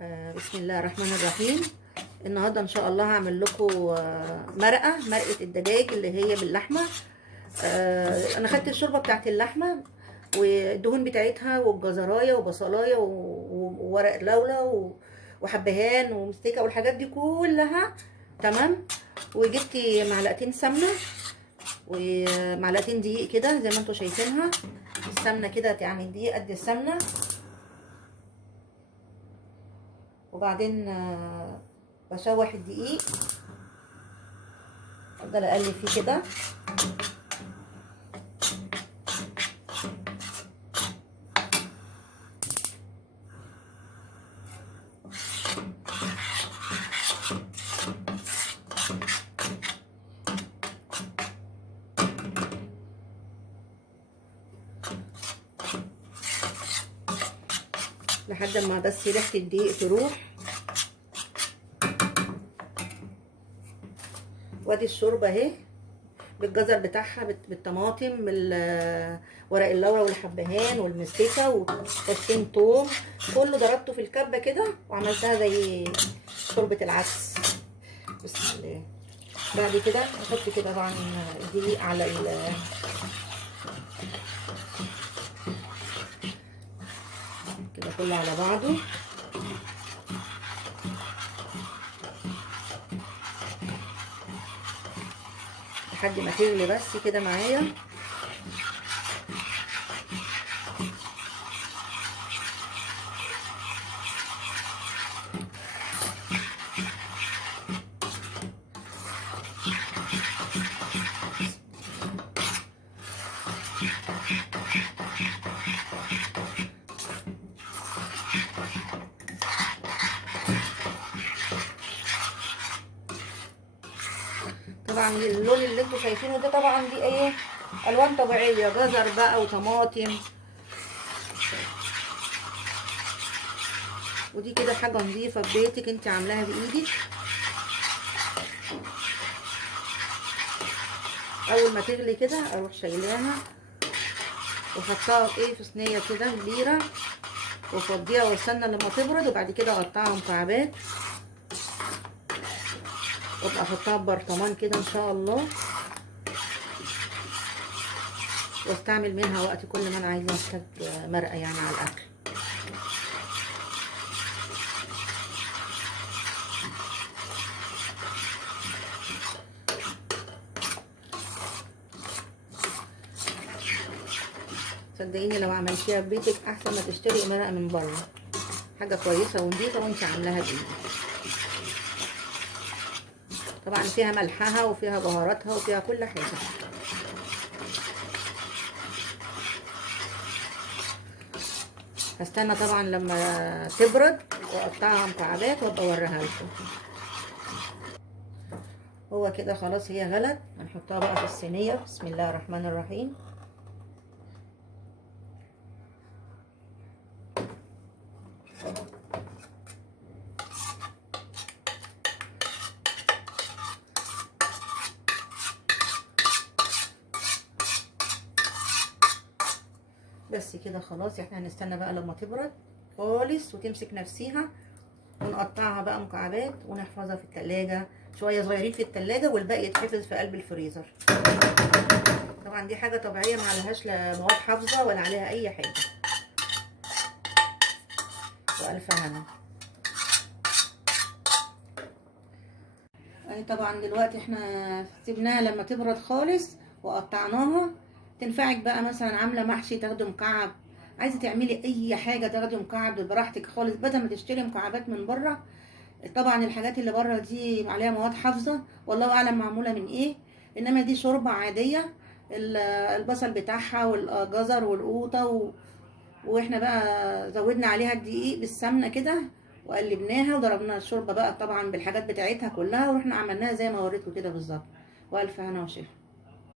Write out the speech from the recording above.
بسم الله الرحمن الرحيم. النهارده ان شاء الله هعمل لكم مرقه الدجاج اللي هي باللحمه. انا خدت الشوربه بتاعت اللحمه والدهون بتاعتها والجزرايه وبصلايه وورق لولا وحبهان ومستكه والحاجات دي كلها. تمام. وجبت معلقتين سمنه ومعلقتين دقيق كده زي ما انتم شايفينها. السمنه كده يعني دقيق قد السمنه. وبعدين بشوح الدقيق، افضل اقلب فيه كده لحد ما بس ريحه الدقيق تروح. وادي الشوربه اهي بالجزر بتاعها بالطماطم ورق اللورا والحبهان والمستكه وفصين توم، كله ضربته في الكبه كده وعملتها زي شوربه العدس. بسم الله. بعد كده احط كده طبعا الدقيق على كده كله على بعضه. لحد ما تغلي بس كده معايا. طبعا اللون اللي انتوا شايفينه ده طبعا دي ايه، الوان طبيعيه، جزر بقى وطماطم. ودي كده حاجه نظيفه في بيتك انت عاملاها بايدك. اول ما تغلي كده اروح شايلاها وحطها في ايه، في صينيه كده كبيره وافضيها واستنى لما تبرد، وبعد كده اقطعها مكعبات وابقى احطها في برطمان كده ان شاء الله، واستعمل منها وقت كل ما انا عايزه احتاج مرقه يعني على الاكل. صدقيني لو عملتيها في بيتك احسن ما تشتري مرقه من بره، حاجه كويسه ونضيفه وانت عاملاها بايدك. طبعا فيها ملحها وفيها بهاراتها وفيها كل حاجه. هستنى طبعا لما تبرد واقطعها مكعبات وابقى اوريها لكم. هو كده خلاص هي غلت. هنحطها بقى في الصينيه. بسم الله الرحمن الرحيم. بس كده خلاص. احنا هنستنى بقى لما تبرد خالص وتمسك نفسيها، ونقطعها بقى مكعبات ونحفظها في التلاجة شوية صغيرين في التلاجة، والباقي يتحفظ في قلب الفريزر. طبعا دي حاجة طبيعية، ما عليهاش لا مواد حافظة ولا عليها اي حاجة. والف هنا. يعني طبعا دلوقتي احنا سيبناها لما تبرد خالص وقطعناها. تنفعك بقى مثلا عامله محشي تاخدي مكعب، عايزه تعملي اي حاجه تاخدي مكعب براحتك خالص بدل ما تشتري مكعبات من بره. طبعا الحاجات اللي بره دي عليها مواد حافظه والله اعلم معموله من ايه، انما دي شوربه عاديه. البصل بتاعها والجزر والقوطه واحنا بقى زودنا عليها الدقيق بالسمنه كده وقلبناها وضربنا الشوربه بقى طبعا بالحاجات بتاعتها كلها، ورحنا عملناها زي ما وريتكم كده بالظبط. والف هنا وشفا.